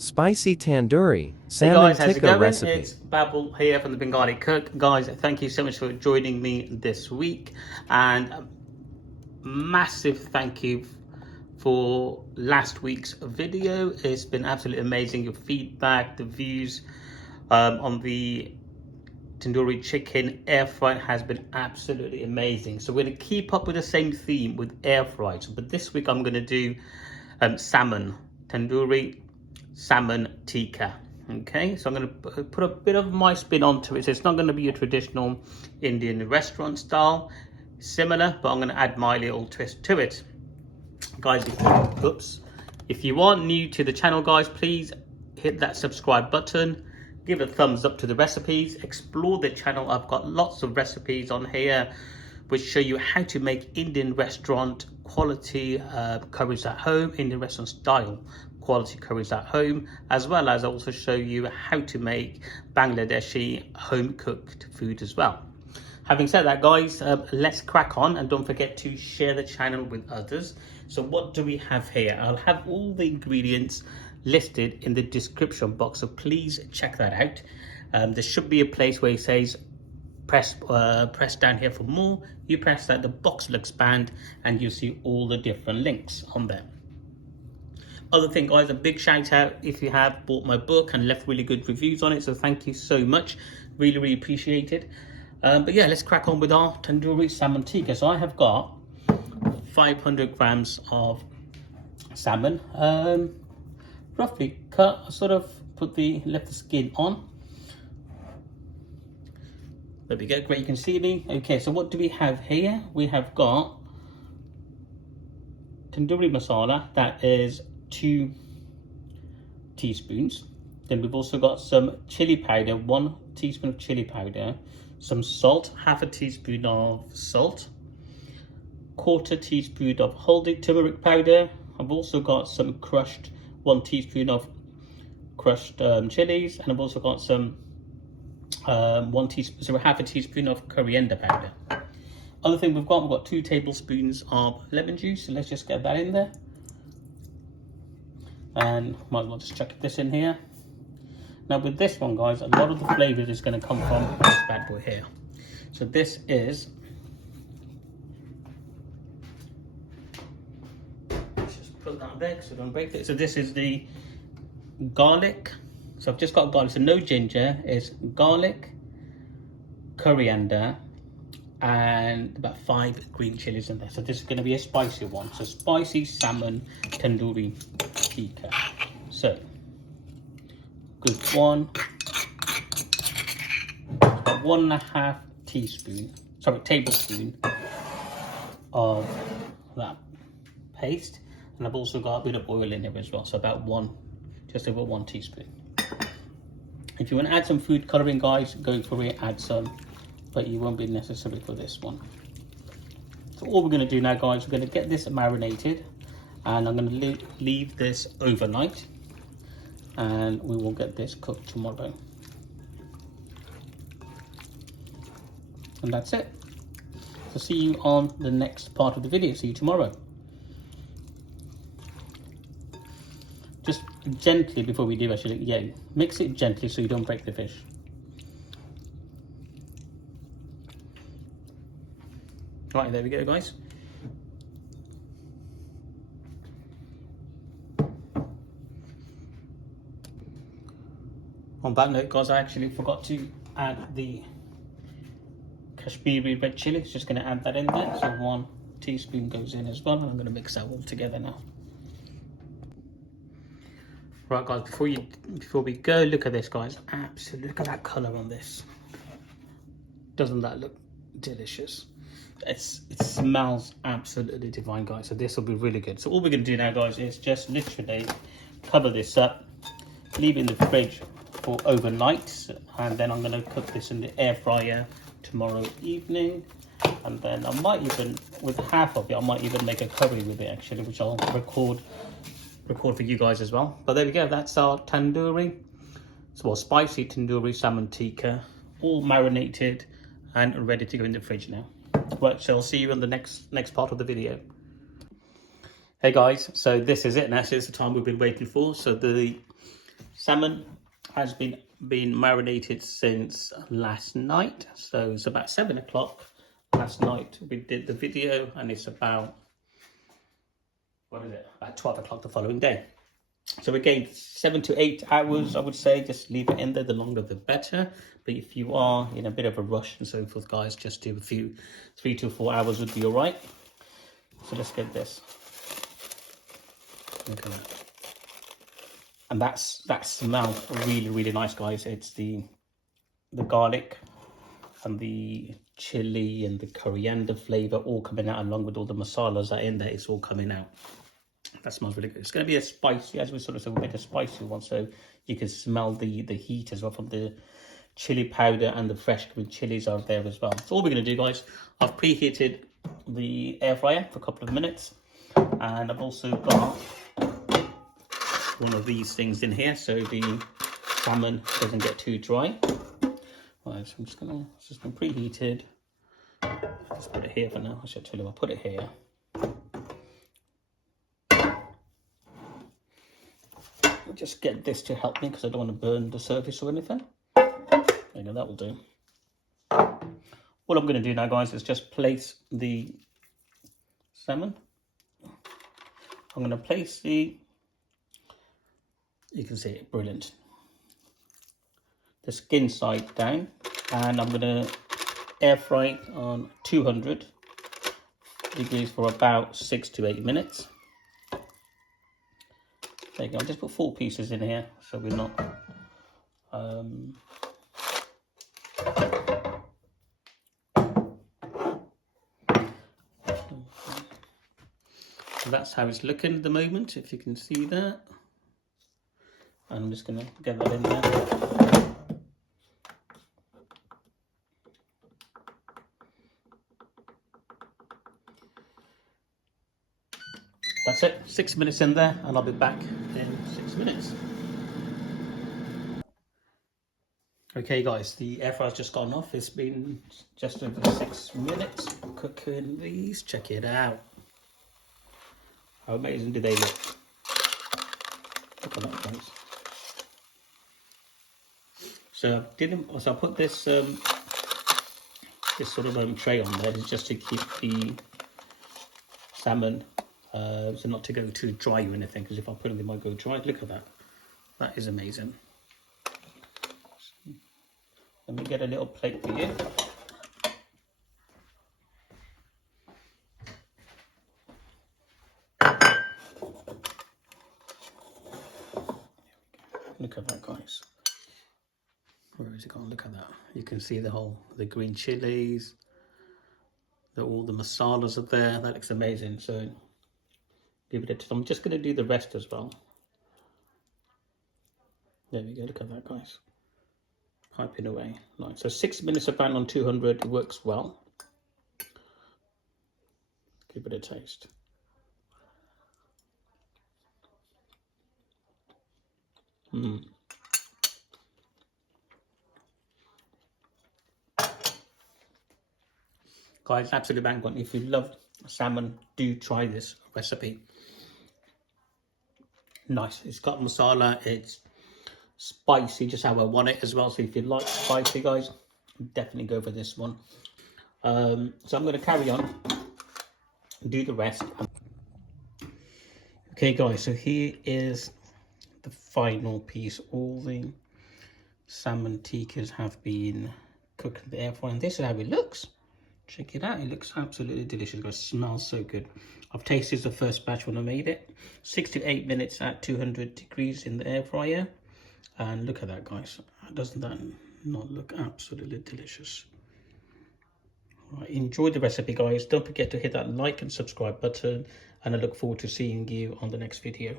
Spicy tandoori Hey salmon guys, how's it tikka going? recipe. It's Babel here from the Bengali Cook. Guys, thank you so much for joining me this week, and a massive thank you for last week's video. It's been absolutely amazing. Your feedback, the views on the tandoori chicken air fry has been absolutely amazing. So we're going to keep up with the same theme with air fries, but this week I'm going to do salmon tandoori salmon tikka. Okay, so I'm going to put a bit of my spin onto it. So it's not going to be a traditional Indian restaurant style, similar, but I'm going to add my little twist to it. Guys, if you are new to the channel, guys, please hit that subscribe button, give a thumbs up to the recipes, explore the channel. I've got lots of recipes on here which show you how to make Indian restaurant quality curries at home, Indian restaurant style quality curries at home, as well as also show you how to make Bangladeshi home cooked food as well. Having said that, guys, let's crack on, and don't forget to share the channel with others. So what do we have here? I'll have all the ingredients listed in the description box, so please check that out. There should be a place where it says press down here for more. You press that, the box will expand, and you see all the different links on there. Other thing, guys, a big shout out if you have bought my book and left really good reviews on it, so thank you so much, really appreciate it. But yeah, let's crack on with our tandoori salmon tikka. So I have got 500 grams of salmon, roughly cut. Sort of left the skin on. There we go, great, you can see me. Okay, so what do we have here? We have got tandoori masala, that is 2 teaspoons. Then we've also got some chili powder, 1 teaspoon of chili powder, some salt, half a teaspoon of salt, 1/4 teaspoon of haldi turmeric powder. I've also got some crushed 1 teaspoon of crushed chilies, and I've also got some half a teaspoon of coriander powder. Other thing we've got 2 tablespoons of lemon juice, so let's just get that in there. And might as well just chuck this in here. Now with this one, guys, a lot of the flavour is going to come from this bad boy here. So this is, let's just put that there so don't break it. So this is the garlic. So I've just got garlic, so no ginger. It's garlic, coriander, and about 5 green chilies in there. So this is going to be a spicy one. So spicy salmon tandoori tikka. So good 1.5 tablespoon of that paste, and I've also got a bit of oil in here as well, so about just over 1 teaspoon. If you want to add some food coloring, guys, go for it, add some, but you won't be necessary for this one. So all we're going to do now, guys, we're going to get this marinated, and I'm going to leave this overnight, and we will get this cooked tomorrow. And that's it. So see you on the next part of the video. See you tomorrow. Just gently before we do, actually, yeah, mix it gently so you don't break the fish. Right, there we go, guys. On that note, guys, I actually forgot to add the Kashmiri red chili. It's just going to add that in there. So 1 teaspoon goes in as well, and I'm going to mix that all together now. Right, guys, before we go, look at this, guys. Absolutely, look at that colour on this. Doesn't that look delicious? It smells absolutely divine, guys. So this will be really good. So all we're going to do now, guys, is just literally cover this up, leave it in the fridge for overnight, and then I'm going to cook this in the air fryer tomorrow evening. And then I might even, with half of it, I might even make a curry with it, actually, which I'll record for you guys as well. But there we go, that's our tandoori, spicy tandoori salmon tikka, all marinated and ready to go in the fridge now. Right, so I'll see you in the next part of the video. Hey guys, so this is it now. So it's the time we've been waiting for. So the salmon has been marinated since last night, so it's about 7 o'clock last night we did the video, and it's about, what is it, about 12 o'clock the following day. So again, 7 to 8 hours, I would say. Just leave it in there, the longer the better. But if you are in a bit of a rush and so forth, guys, just do a few 3 to 4 hours would be all right. So let's get this. Look at that. And that smells really, really nice, guys. It's the garlic and the chili and the coriander flavor all coming out, along with all the masalas that are in there. It's all coming out. That smells really good. It's going to be a spicy, as we sort of said, we'll make a spicy one, so you can smell the heat as well from the chili powder, and the fresh green chilies are there as well. So all we're going to do, guys, I've preheated the air fryer for a couple of minutes, and I've also got one of these things in here so the salmon doesn't get too dry. Right, so I'm just going to, it's just been preheated. Just put it here for now. I should tell you, I'll put it here. Just get this to help me because I don't want to burn the surface or anything. There you go, that will do. What I'm going to do now, guys, is just place the salmon. I'm going to place you can see it, brilliant, the skin side down, and I'm going to air fry it on 200 degrees for about 6 to 8 minutes. There you go. I'll just put 4 pieces in here so we're not so that's how it's looking at the moment, if you can see that. And I'm just going to get that in there. That's it, 6 minutes in there, and I'll be back in 6 minutes. Okay, guys, the air fryer's just gone off. It's been just over 6 minutes cooking these. Check it out. How amazing do they look? Look at that, guys. So I put this this sort of tray on there just to keep the salmon so not to go too dry or anything, because if I put it, they might go dry. Look at that. That is amazing. Let me get a little plate for you. Look at that, guys. Where is it gone? Look at that. You can see the green chilies, all the masalas are there. That looks amazing. So give it a I'm just going to do the rest as well. There we go. Look at that, guys. Piping away. Nice. So 6 minutes about on 200 works well. Give it a taste. Guys, absolutely bang on. If you love salmon, do try this recipe. Nice. It's got masala. It's spicy, just how I want it as well. So if you like spicy, guys, definitely go for this one. So I'm going to carry on, do the rest. Okay, guys, so here is the final piece. All the salmon tikkas have been cooked in the air fryer, and this is how it looks. Check it out. It looks absolutely delicious. It smells so good. I've tasted the first batch when I made it. 6 to 8 minutes at 200 degrees in the air fryer. And look at that, guys. Doesn't that not look absolutely delicious? Right, enjoy the recipe, guys. Don't forget to hit that like and subscribe button. And I look forward to seeing you on the next video.